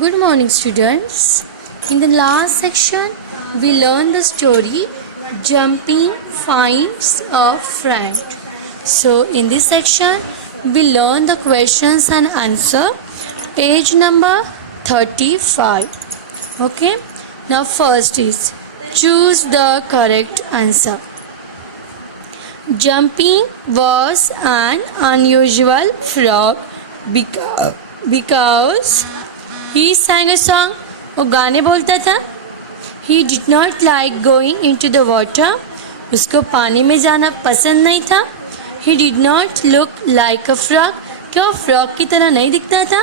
Good morning, students. In the last section, we learned the story Jumping Finds a Friend. So, in this section, we learn the questions and answer, page number 35. Okay. Now, first is choose the correct answer. Jumping was an unusual frog because he sang a song. वो गाने बोलता था. He did not like going into the water. उसको पानी में जाना पसंद नहीं था. He did not look like a frog. क्या वो frog की तरह नहीं दिखता था?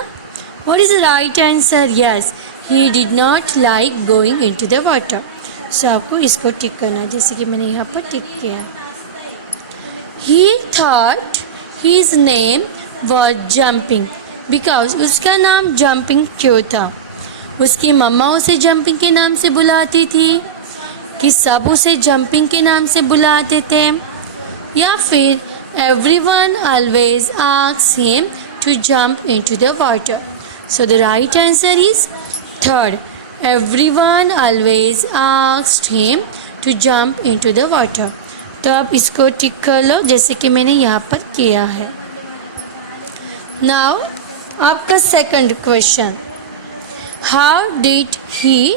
What is the right answer? Yes, he did not like going into the water. So आपको इसको टिक करना है, जैसे कि मैंने यहाँ पर टिक किया. He thought his name was Jumping because उसका नाम Jumping क्यों था? उसकी मम्मा उसे Jumping के नाम से बुलाती थी कि सब उसे Jumping के नाम से बुलाते थे, या फिर everyone always asks him to jump into the water. So the right answer is third. Everyone always asked him to jump into the water. तो आप इसको टिक कर लो जैसे कि मैंने यहाँ पर किया है. नाउ आपका second question. How did he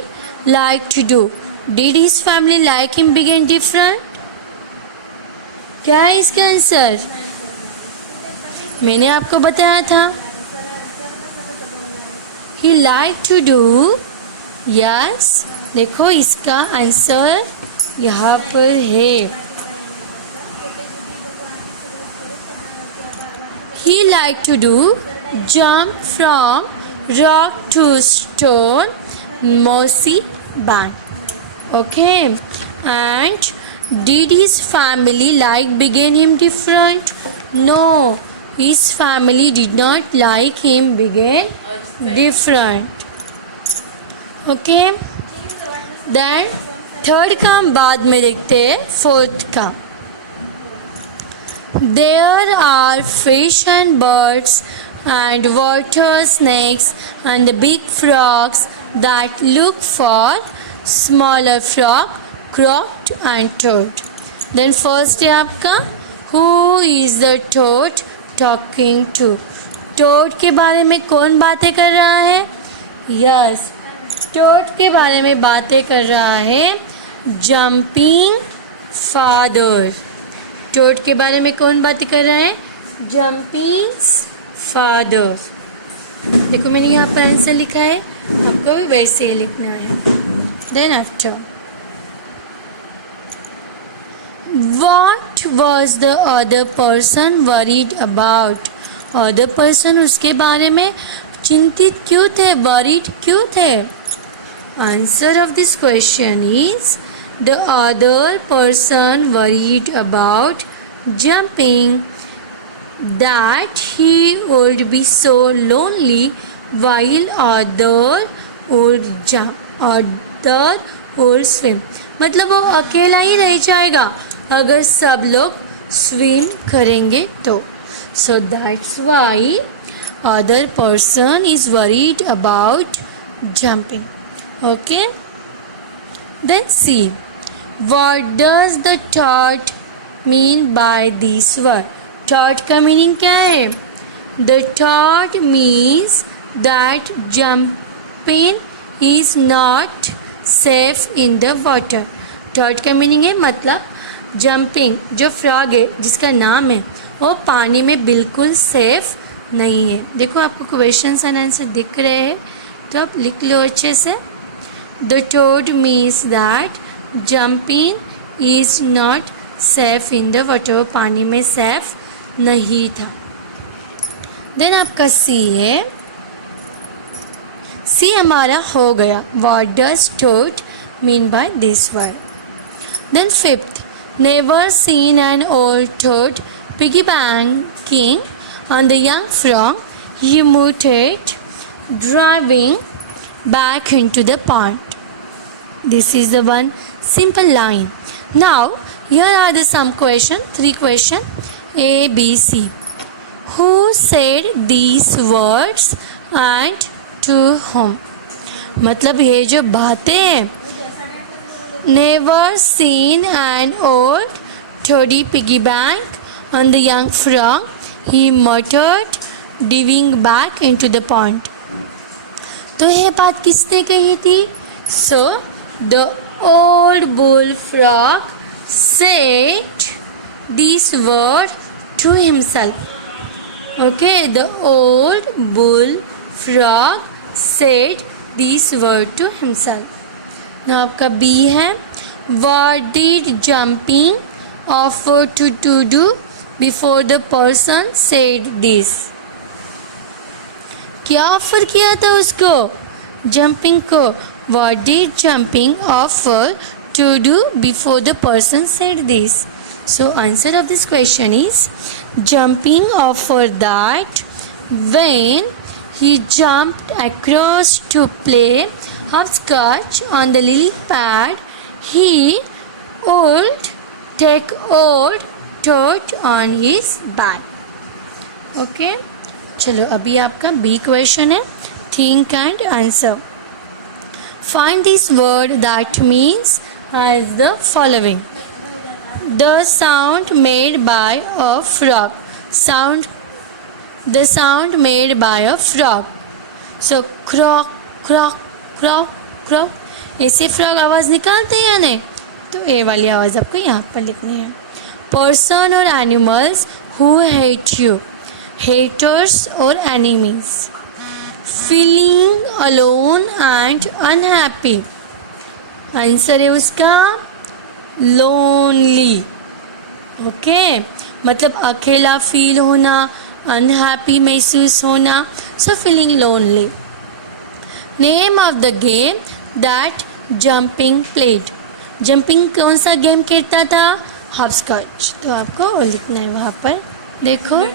like to do? Did his family like him begin different? क्या है इसका आंसर? मैंने आपको बताया था. He like to do. Yes, देखो इसका आंसर यहाँ पर है. He liked to do jump from rock to stone, mossy bank. Okay, and did his family like begin him different? No, his family did not like him begin different. Okay, then third का हम बाद में देखते हैं. Fourth का. There are fish and birds and water snakes and the big frogs that look for smaller frog, croaked and toad. Then first है आपका who is the toad talking to? toad के बारे में कौन बातें कर रहा है? Yes, toad के बारे में बातें कर रहा है Jumping father. टोड के बारे में कौन बात कर रहा है? जम्पिंग्स फादर. देखो मैंने यहाँ पर आंसर लिखा है, आपको भी वैसे ही लिखना है. Then after what was the other person worried about? Other person उसके बारे में चिंतित क्यों थे, वरीड क्यों थे? Answer of this question is the other person worried about jumping, that he would be so lonely while other would jump, other would swim. मतलब वो अकेला ही रह जाएगा अगर सब लोग स्विम करेंगे तो. So that's why other person is worried about jumping. Okay, then see. What does the thought mean by this word? Thought का मीनिंग क्या है? The thought means that jumping is not safe in the water. Thought का meaning है मतलब jumping जो frog है जिसका नाम है वो पानी में बिल्कुल सेफ नहीं है. देखो आपको क्वेश्चंस एंड आंसर दिख रहे हैं तो आप लिख लो अच्छे से. The thought means that jumping is not safe in the water. पानी में सेफ नहीं था. देन आपका सी है. सी हमारा हो गया. What does thought mean by this word? Then fifth, never seen an old toad piggybacking on the young frog. He muted, driving back into the pond. This is the one simple line. Now here are the some question, 3 question, A, B, C. Who said these words and to whom, मतलब ये जो बातें हैं, never seen an old toady piggy bank on the young frog, he muttered, diving back into the pond. तो ये बात किसने कही थी? So the old bullfrog said this word to himself. Okay, the old bullfrog said this word to himself. Now आपका B है, what did jumping offer to do before the person said this? क्या offer किया था उसको? Jumping को. What did jumping offer to do before the person said this? So answer of this question is jumping offered that when he jumped across to play hopscotch on the lily pad, he would take old toad on his back. Okay, चलो अभी आपका B question है, think and answer. Find this word that means as the following. The sound made by a frog. The sound made by a frog. So croak, croak, croak, croak. ऐसे frog आवाज़ निकालते हैं या नहीं? तो ये वाली आवाज़ आपको यहाँ पर लिखनी है. Person or animals who hate you. Haters or enemies. Feeling alone and unhappy. Answer है उसका लोनली. ओके, मतलब अकेला फील होना, अनहैप्पी महसूस होना. So feeling lonely. Name of the game that jumping played. Jumping कौन सा गेम खेलता था? हॉपस्कॉच. तो आपको वो लिखना है वहाँ पर, देखो.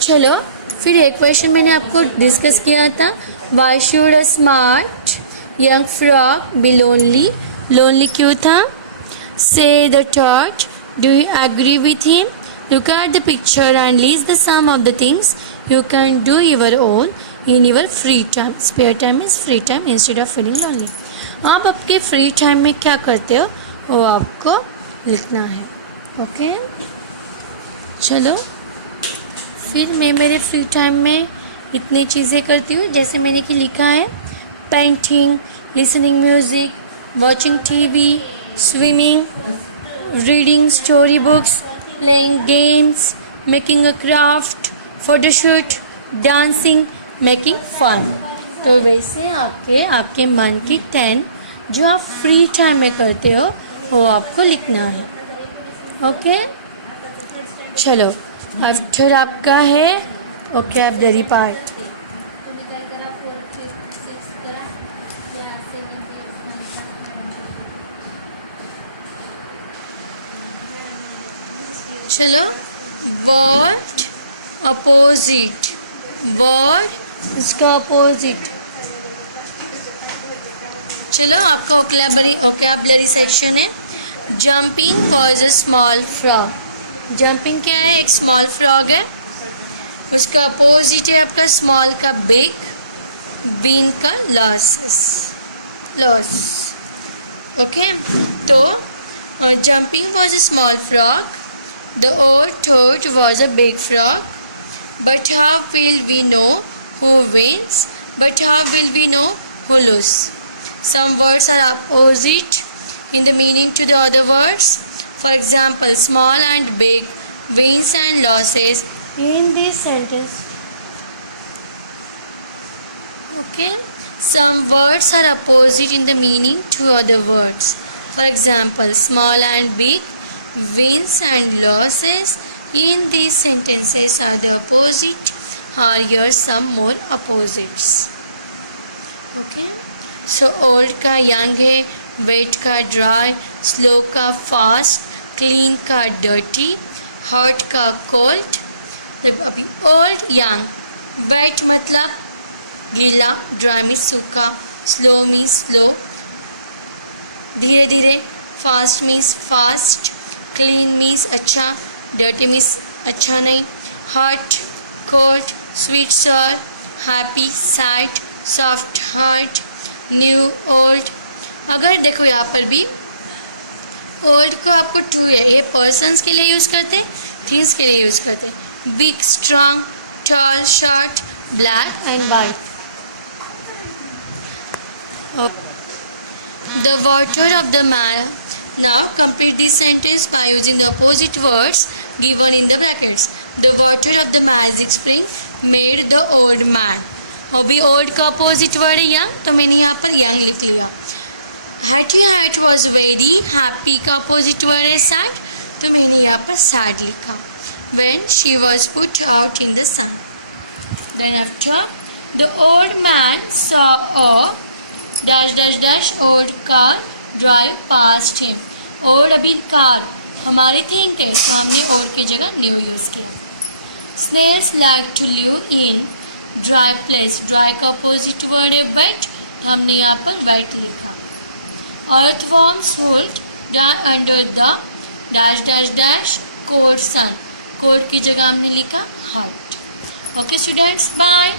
चलो फिर एक क्वेश्चन मैंने आपको डिस्कस किया था. Why should a smart young frog be lonely. Lonely क्यों था? Say the toad, do you agree with him? Look at the picture and list the some of the things you can do your own in your free time. Spare time is free time instead of feeling lonely. आप आपके free time में क्या करते हो वो आपको लिखना है. ओके, चलो फिर मैं मेरे फ्री टाइम में इतनी चीज़ें करती हूँ, जैसे मैंने कि लिखा है painting, listening music, watching TV, swimming, reading story books, playing games, making a craft, photoshoot, dancing, making fun. तो वैसे आपके मन की 10 जो आप फ्री टाइम में करते हो वो आपको लिखना है. ओके, चलो आफ्टर आपका है वोकैबुलरी पार्ट. चलो, वर्ड अपोजिट. वर्ड इसका अपोजिट. चलो आपका वोकैबुलरी सेक्शन है. Jumping was a small frog. Jumping क्या है? एक स्मॉल फ्रॉग है. उसका अपोजिट है आपका स्मॉल का बिग, बीन का लॉस. ओके, तो jumping was a small frog, the old toad was a big frog. But how will we know who wins? But how will we know who lose? Some words are opposite in the meaning to the other words. For example, small and big, wins and losses in this sentence. Okay. Some words are opposite in the meaning to other words. For example, small and big, wins and losses in these sentences are the opposite. Here some more opposites. Okay. So old का young है, wet का dry, slow का fast, clean का dirty, hot का cold. जब अभी old young, wet मतलब गीला, dry में सूखा, slow में slow, धीरे धीरे, fast means fast, clean means अच्छा, डर्टी मीन्स अच्छा नहीं, hot cold, sweet sour, happy sad, soft hard, new old. अगर देखो यहाँ पर भी ओल्ड को आपको टू है, ये पर्सन्स के लिए यूज़ करते हैं, थिंग्स के लिए यूज़ करते हैं। Big, strong, tall, short, black and white. The water of the man. Now complete this sentence by using the opposite words given in the brackets. The water of the magic spring made the old man. और भी old का opposite word है young, तो मैंने यहाँ पर young लिख लिया। Hattie Hat was very happy का opposite word है sad, तो मैंने यहाँ पर sad लिखा। When she was put out in the sun. Then after, the old man saw a dash dash dash old car drive past him. old अभी car हमारी think है, तो हमने old की जगह new यूज की। Snails like to live in dry place. dry का opposite word है wet, हमने यहाँ पर wet लिखा। Earthworms would die under the dash dash dash cold sun. cold की जगह हमने लिखा hot. Okay students, bye.